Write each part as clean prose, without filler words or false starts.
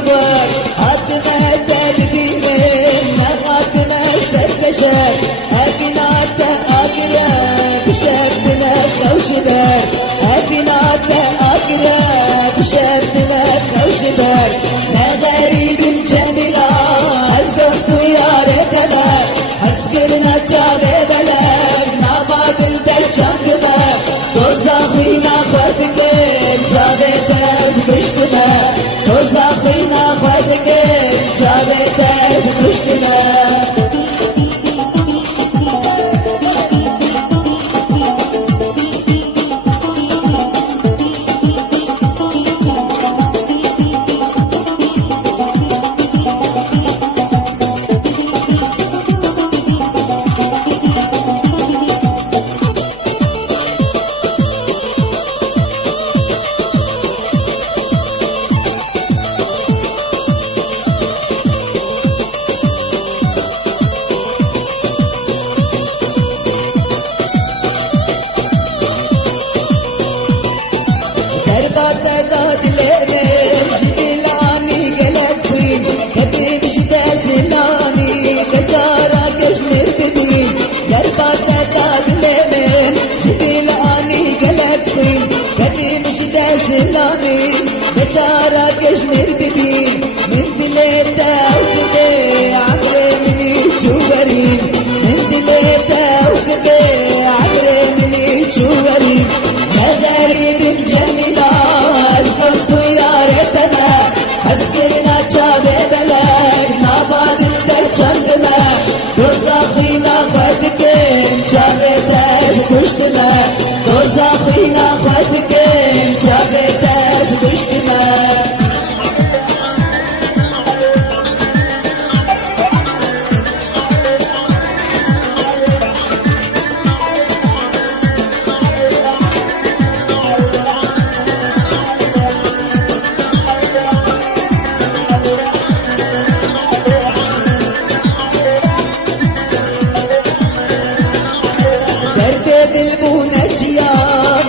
الكبر عطنا تدبير نغاتنا ستشر أبناته أقرب شبنا خوشبر أبناته أقرب شبنا خوشبر نغريب جميلة أزدست يا ريتنا أذكرنا جابي بلد ناباد البرشام قبر دوزاخينا خذكين جابي تز بشتنا دوزاخينا خذكين جابي تز بشتنا بشارة كشمير ببين من دليتا وكبي عقلي مني شوبرين من دليتا وكبي عقلي مني شوبرين مغارب جميلة أزدست يا ريتنا أذكرنا شابي بلد ناباد البرشام قمر دوزاخينا خذكين شابي تز بشتنا دوزاخينا خذكين شابي تز بشتنا درد البونجيا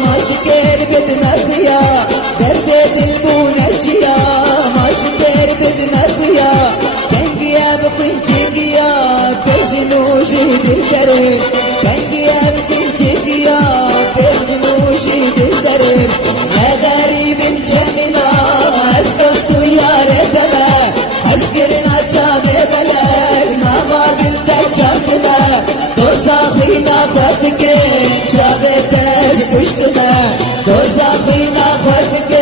ما شكر بدنا فيا درد البونجيا ما شكر بدنا فيا كنجيا بقنجيا بجنو جهد الدرب كنجيا بقنجيا بجنو جهد الدرب يا غريب جميلة أزدست يا ريتنا أذكرنا شابي بلد ما بابل برشام قمر دوزاخينا خذكين شابي تز بشتنا دوزاخينا خذكين